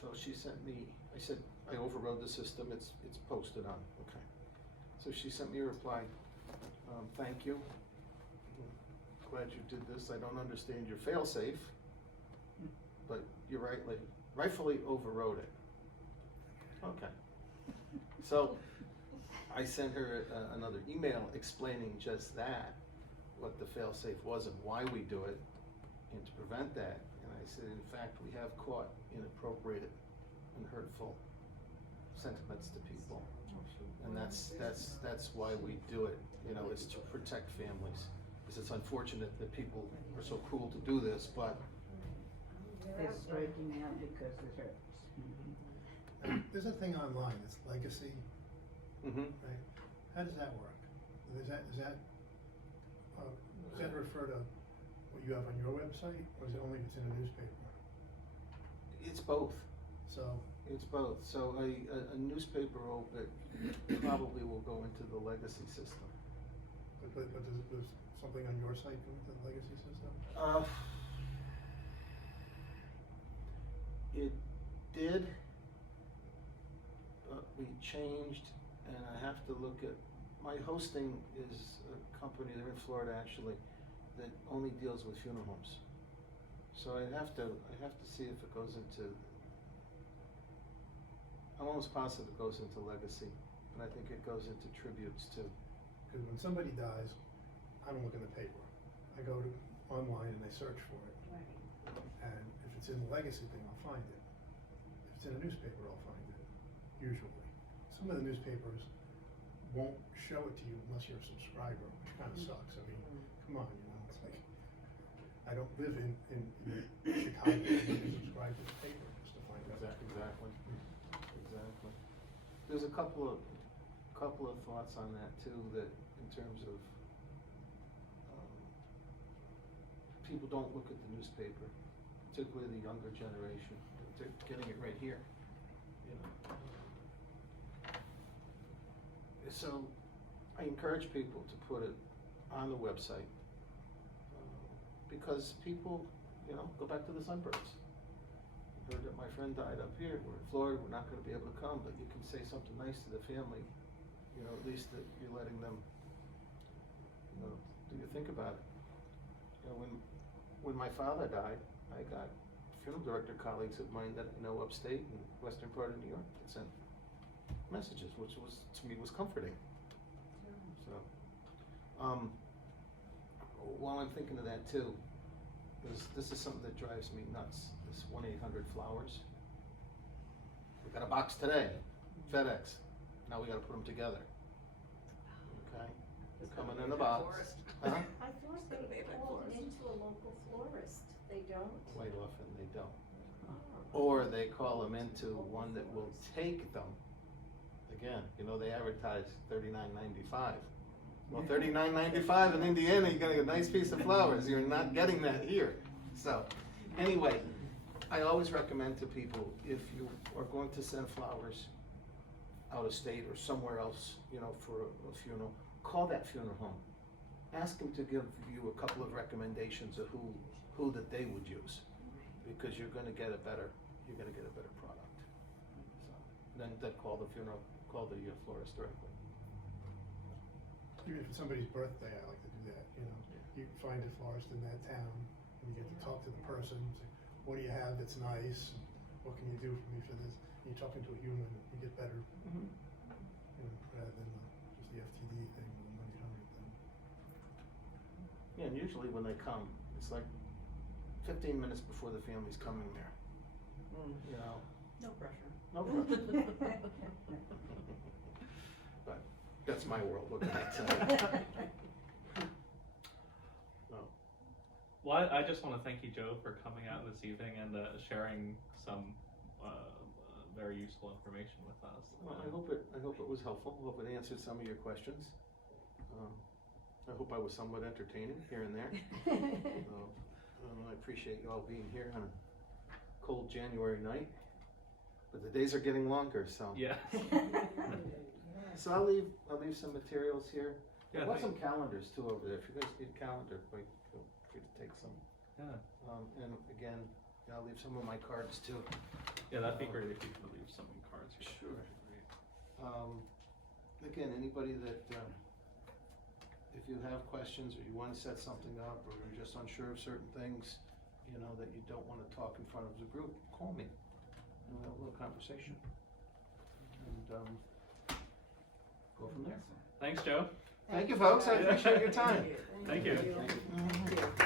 So she sent me, I said, I overrode the system, it's posted on, okay. So she sent me a reply, thank you. Glad you did this. I don't understand your fail-safe, but you rightfully overrode it. Okay. So I sent her another email explaining just that, what the fail-safe was and why we do it, and to prevent that. And I said, in fact, we have caught inappropriate and hurtful sentiments to people. And that's why we do it, you know, it's to protect families. Because it's unfortunate that people are so cruel to do this, but They're striking out because it hurts. There's a thing online, it's legacy, mhm. right? How does that work? Does that refer to what you have on your website, or is it only if it's in a newspaper? It's both. So, It's both. So a newspaper probably will go into the legacy system. but does something on your site go into the legacy system? It did, but we changed, and I have to look at, my hosting is a company, they're in Florida actually, that only deals with funeral homes. So I have to see if it goes into, I'm almost positive it goes into legacy, but I think it goes into tributes too. Because when somebody dies, I don't look in the paper. I go to online and I search for it. And if it's in the legacy thing, I'll find it. If it's in a newspaper, I'll find it, usually. Some of the newspapers won't show it to you unless you're a subscriber, which kind of sucks. I mean, come on, you know, it's like, I don't live in Chicago, I can subscribe to the paper just to find out. Exactly. There's a couple of thoughts on that too, that in terms of, people don't look at the newspaper, particularly the younger generation. They're getting it right here, you know. So I encourage people to put it on the website, because people, you know, go back to the sunburns. I heard that my friend died up here, we're in Florida, we're not gonna be able to come, but you can say something nice to the family, you know, at least that you're letting them, you know, do you think about it? You know, when my father died, I got funeral director colleagues of mine that I know upstate and western part of New York that sent messages, which was, to me, was comforting. So, while I'm thinking of that too, this is something that drives me nuts, this 1-800-Flowers. We got a box today, FedEx, now we gotta put them together. Okay, they're coming in a box. Huh? I thought they called into a local florist, they don't? Quite often they don't. Or they call them into one that will take them. Again, you know, they advertise $39.95. Well, $39.95 in Indiana, you're gonna get a nice piece of flowers. You're not getting that here. So, anyway, I always recommend to people, if you are going to send flowers out of state or somewhere else, you know, for a funeral, call that funeral home. Ask them to give you a couple of recommendations of who that they would use, because you're gonna get a better product. So, then call the florist directly. Even if it's somebody's birthday, I like to do that, you know. You can find a florist in that town, and you get to talk to the person, say, what do you have that's nice? What can you do for me for this? And you're talking to a human, you get better, Mm-hmm. you know, rather than just the FTD thing or the 1-800 thing. Yeah, and usually when they come, it's like 15 minutes before the family's coming there. You know, No pressure. no pressure. But that's my world, what can I tell you? So, Well, I just want to thank you, Joe, for coming out this evening and sharing some very useful information with us. well, I hope it was helpful. I hope it answered some of your questions. I hope I was somewhat entertaining here and there. I appreciate you all being here on a cold January night, but the days are getting longer, so. Yeah. So I'll leave some materials here. Yeah, I've got thank- some calendars too over there, if you guys need a calendar, like, feel free to take some. Yeah, And again, I'll leave some of my cards too. yeah, that'd be great if you could leave some cards here. Sure. Again, anybody that, if you have questions or you wanna set something up or you're just unsure of certain things, you know, that you don't wanna talk in front of the group, call me. And we'll have a little conversation. And, go from there. Thanks, Joe. Thank you, folks, I Yeah. appreciate your time. Thank you. Thank you.